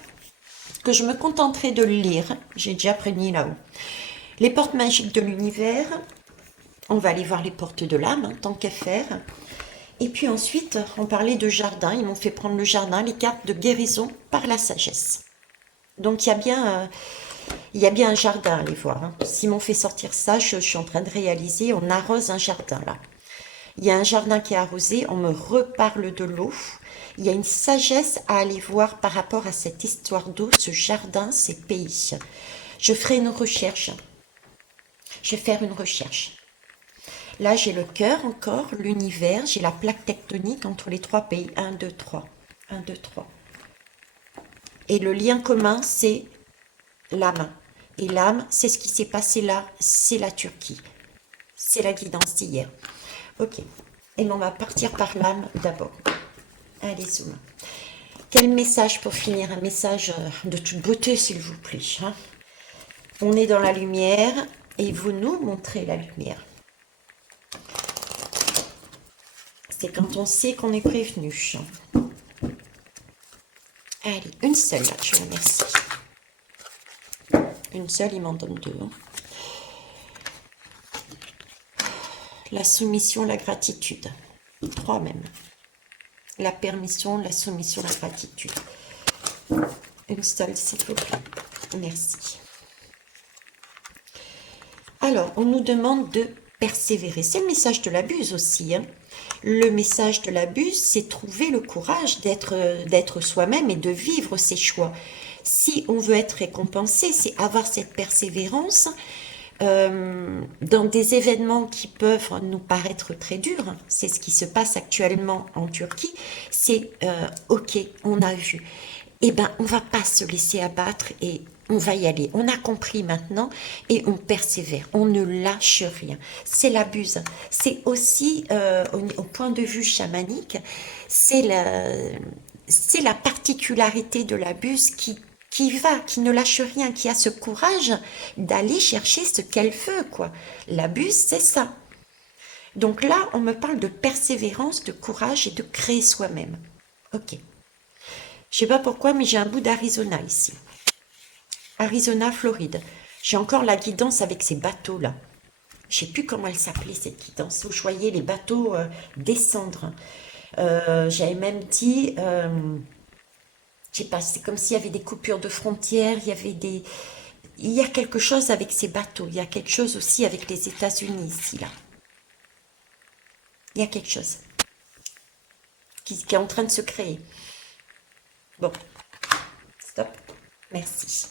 que je me contenterai de lire. J'ai déjà prévenu là-haut. Les portes magiques de l'univers. On va aller voir les portes de l'âme, hein, tant qu'à faire. Et puis ensuite, on parlait de jardin. Ils m'ont fait prendre le jardin, les cartes de guérison par la sagesse. Donc il y a bien un jardin à aller voir, hein. S'ils m'ont fait sortir ça, je suis en train de réaliser, on arrose un jardin là. Il y a un jardin qui est arrosé, on me reparle de l'eau. Il y a une sagesse à aller voir par rapport à cette histoire d'eau, ce jardin, ces pays. Je ferai une recherche. Je vais faire une recherche. Là, j'ai le cœur encore, l'univers, j'ai la plaque tectonique entre les trois pays. Un, 2, 3. 1, 2, 3. Et le lien commun, c'est l'âme. Et l'âme, c'est ce qui s'est passé là, c'est la Turquie. C'est la guidance d'hier. Ok. Et on va partir par l'âme d'abord. Allez, zoom. Quel message pour finir? Un message de toute beauté, s'il vous plaît, hein. On est dans la lumière et vous nous montrez la lumière. C'est quand on sait qu'on est prévenu. Allez, une seule là, je vous remercie. Une seule, il m'en donne deux, hein. La soumission, la gratitude. 3 même. La permission, la soumission, la gratitude. Une seule, s'il vous plaît. Merci. Alors, on nous demande de persévérer. C'est le message de la Buse aussi, hein. Le message de la Buse, c'est trouver le courage d'être soi-même et de vivre ses choix. Si on veut être récompensé, c'est avoir cette persévérance dans des événements qui peuvent nous paraître très durs. C'est ce qui se passe actuellement en Turquie. C'est ok, on a vu. Eh ben, on va pas se laisser abattre et on va y aller. On a compris maintenant et on persévère. On ne lâche rien. C'est la Buse. C'est aussi, au point de vue chamanique, c'est la particularité de la Buse qui ne lâche rien, qui a ce courage d'aller chercher ce qu'elle veut, quoi. La Buse, c'est ça. Donc là, on me parle de persévérance, de courage et de créer soi-même. Ok. Je sais pas pourquoi, mais j'ai un bout d'Arizona ici. Arizona, Floride. J'ai encore la guidance avec ces bateaux-là. Je sais plus comment elle s'appelait, cette guidance, où je voyais les bateaux descendre. J'avais même dit, je sais pas, c'est comme s'il y avait des coupures de frontières, il y a quelque chose avec ces bateaux, il y a quelque chose aussi avec les États-Unis ici, là. Il y a quelque chose qui est en train de se créer. Bon, stop, merci.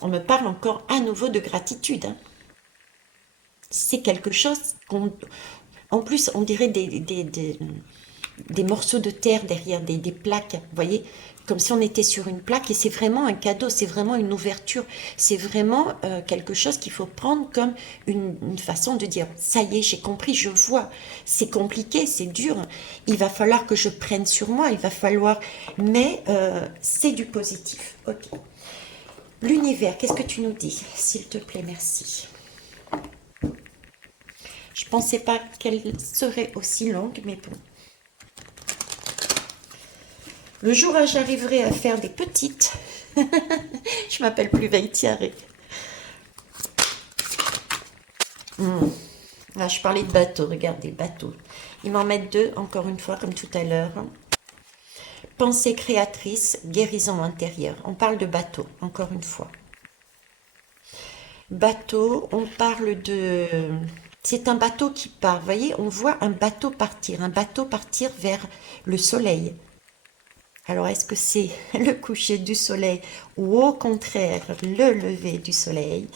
On me parle encore à nouveau de gratitude, hein. C'est quelque chose qu'on... En plus, on dirait des morceaux de terre derrière des plaques, vous voyez, comme si on était sur une plaque, et c'est vraiment un cadeau, c'est vraiment une ouverture, c'est vraiment quelque chose qu'il faut prendre comme une façon de dire, ça y est, j'ai compris, je vois, c'est compliqué, c'est dur, il va falloir que je prenne sur moi, il va falloir, mais c'est du positif, ok. L'univers, qu'est-ce que tu nous dis, s'il te plaît, merci. Je ne pensais pas qu'elle serait aussi longue, mais bon. Le jour où j'arriverai à faire des petites, je m'appelle plus Veitiaré. Là, je parlais de bateaux, regardez, bateaux. Ils m'en mettent 2, encore une fois, comme tout à l'heure. Pensée créatrice, guérison intérieure. On parle de bateau, encore une fois. Bateau, on parle de... C'est un bateau qui part, vous voyez, on voit un bateau partir vers le soleil. Alors, est-ce que c'est le coucher du soleil ou au contraire le lever du soleil?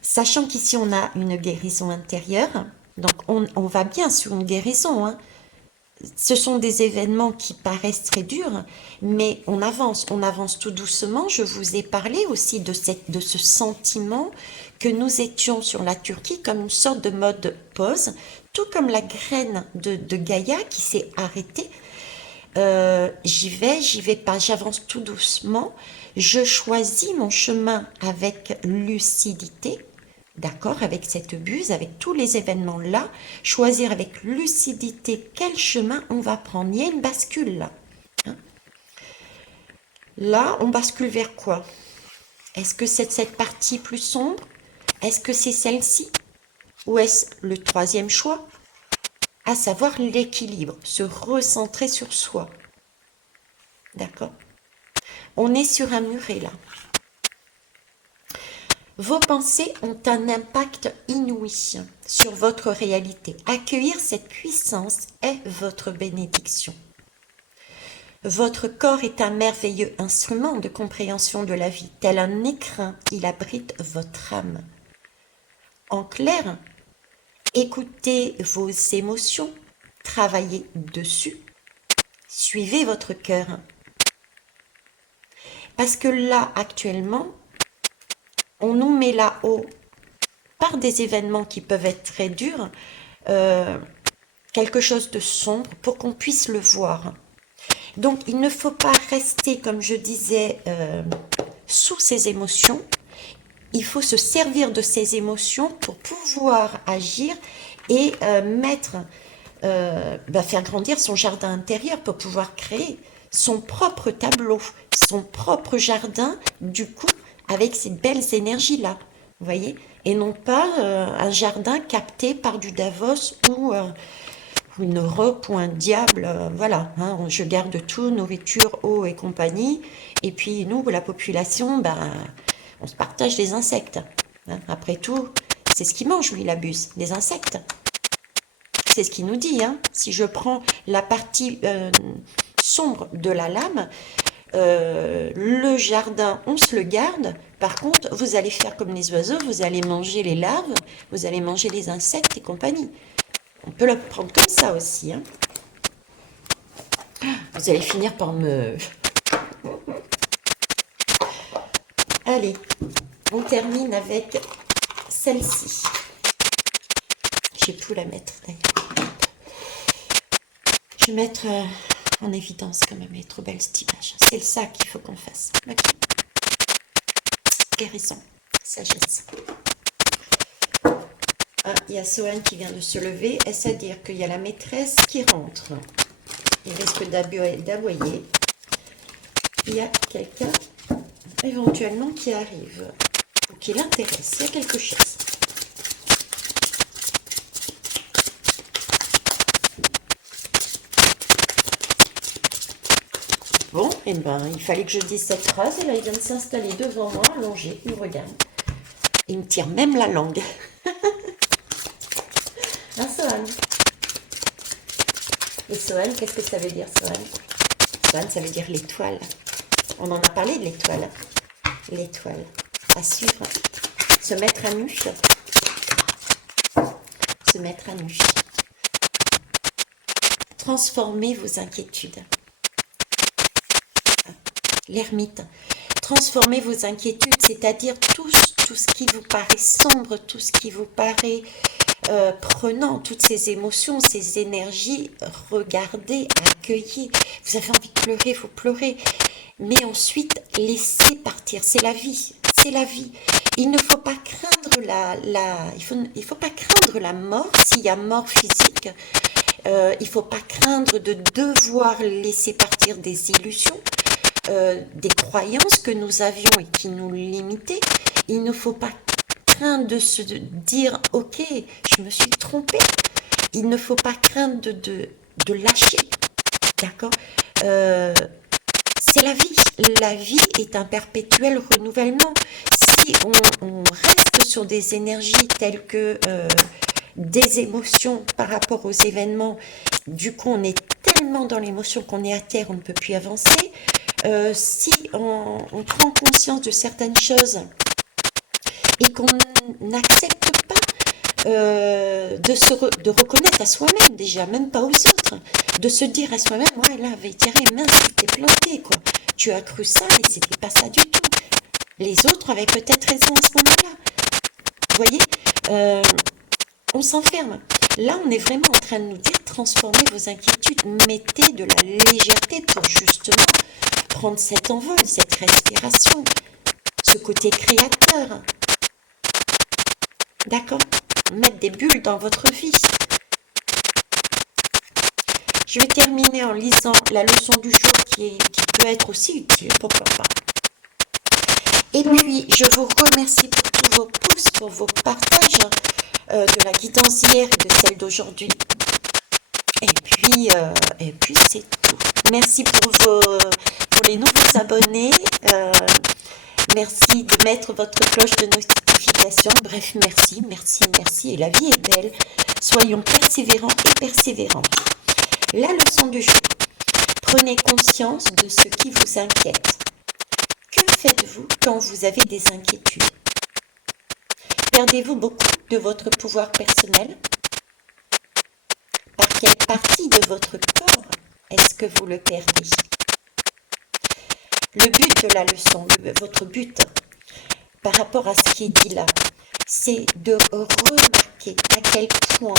Sachant qu'ici, on a une guérison intérieure, donc on va bien sur une guérison, hein. Ce sont des événements qui paraissent très durs, mais on avance tout doucement. Je vous ai parlé aussi de ce sentiment que nous étions sur la Turquie comme une sorte de mode pause, tout comme la graine de Gaïa qui s'est arrêtée. J'y vais pas, j'avance tout doucement, je choisis mon chemin avec lucidité, d'accord, avec cette Buse, avec tous les événements là, choisir avec lucidité quel chemin on va prendre. Il y a une bascule là, hein. Là, on bascule vers quoi? Est-ce que c'est cette partie plus sombre? Est-ce que c'est celle-ci? Ou est-ce le troisième choix, à savoir l'équilibre, se recentrer sur soi? D'accord? On est sur un muret là. Vos pensées ont un impact inouï sur votre réalité. Accueillir cette puissance est votre bénédiction. Votre corps est un merveilleux instrument de compréhension de la vie. Tel un écrin, il abrite votre âme. En clair, écoutez vos émotions, travaillez dessus, suivez votre cœur. Parce que là, actuellement, on nous met là-haut par des événements qui peuvent être très durs, quelque chose de sombre pour qu'on puisse le voir. Donc, il ne faut pas rester, comme je disais, sous ces émotions. Il faut se servir de ces émotions pour pouvoir agir et faire grandir son jardin intérieur, pour pouvoir créer son propre tableau, son propre jardin, du coup, avec ces belles énergies-là, vous voyez, et non pas un jardin capté par du Davos ou une Europe ou un diable, voilà, hein, je garde tout, nourriture, eau et compagnie, et puis nous, la population, on se partage les insectes, hein. Après tout, c'est ce qu'il mange, lui, il abuse, les insectes. C'est ce qu'il nous dit, hein. Si je prends la partie sombre de la lame, le jardin, on se le garde. Par contre, vous allez faire comme les oiseaux, vous allez manger les larves, vous allez manger les insectes et compagnie. On peut le prendre comme ça aussi, hein. Vous allez finir par me... Allez, on termine avec celle-ci. J'ai pu la mettre d'ailleurs. Je vais mettre en évidence quand même, elle est trop belle cette image. C'est ça qu'il faut qu'on fasse. Ok. Guérison, sagesse. Ah, il y a Sohan qui vient de se lever. Est-ce à dire qu'il y a la maîtresse qui rentre? Il risque d'aboyer. Il y a quelqu'un éventuellement qui arrive ou qui l'intéresse. Il y a quelque chose. Bon, et il fallait que je dise cette phrase, et là, il vient de s'installer devant moi, allongé, il me regarde. Il me tire même la langue. Hein, Sohan? Et Sohan, qu'est-ce que ça veut dire, Sohan? Sohan, ça veut dire l'étoile. On en a parlé de l'étoile. L'étoile. À suivre. Se mettre à nu. Se mettre à nu. Transformez vos inquiétudes. L'ermite. Transformez vos inquiétudes, c'est-à-dire tout ce qui vous paraît sombre, tout ce qui vous paraît prenant, toutes ces émotions, ces énergies, regardez, accueillez. Vous avez envie de pleurer, vous pleurez. Mais ensuite, laissez partir. C'est la vie. C'est la vie. Il ne faut pas craindre il faut pas craindre la mort s'il y a mort physique. Il ne faut pas craindre de devoir laisser partir des illusions. Des croyances que nous avions et qui nous limitaient. Il ne faut pas craindre de se dire « Ok, je me suis trompée ». Il ne faut pas craindre de lâcher. D'accord? C'est la vie. La vie est un perpétuel renouvellement. Si on reste sur des énergies telles que des émotions par rapport aux événements, du coup on est tellement dans l'émotion qu'on est à terre, on ne peut plus avancer. Si on prend conscience de certaines choses et qu'on n'accepte pas de reconnaître à soi-même déjà, même pas aux autres, de se dire à soi-même, ouais là, Thierry, mince, tu t'es planté, quoi. Tu as cru ça et c'était pas ça du tout. Les autres avaient peut-être raison à ce moment-là. Vous voyez, on s'enferme. Là, on est vraiment en train de nous dire, transformez vos inquiétudes, mettez de la légèreté pour justement prendre cet envol, cette respiration, ce côté créateur. D'accord? Mettre des bulles dans votre vie. Je vais terminer en lisant la leçon du jour qui peut être aussi utile, pourquoi pas. Et puis, je vous remercie pour tous vos pouces, pour vos partages de la guidance d'hier et de celle d'aujourd'hui. Et puis c'est tout. Merci pour les nouveaux abonnés. Merci de mettre votre cloche de notification. Bref, merci, merci, merci. Et la vie est belle. Soyons persévérants et persévérantes. La leçon du jour. Prenez conscience de ce qui vous inquiète. Que faites-vous quand vous avez des inquiétudes? Perdez-vous beaucoup de votre pouvoir personnel? Par quelle partie de votre corps est-ce que vous le perdez? Le but de la leçon, votre but par rapport à ce qui est dit là, c'est de remarquer à quel point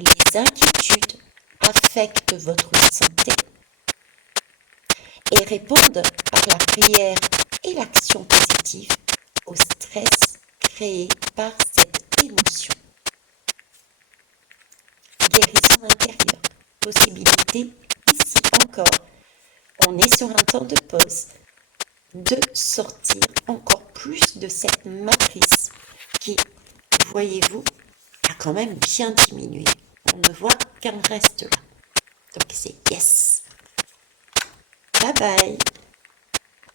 les inquiétudes affectent votre santé et répondent par la prière et l'action positive au stress créé par cette émotion. Guérison intérieure, possibilité ici encore. On est sur un temps de pause, de sortir encore plus de cette matrice qui, voyez-vous, a quand même bien diminué. On ne voit qu'un reste là. Donc c'est yes. Bye bye.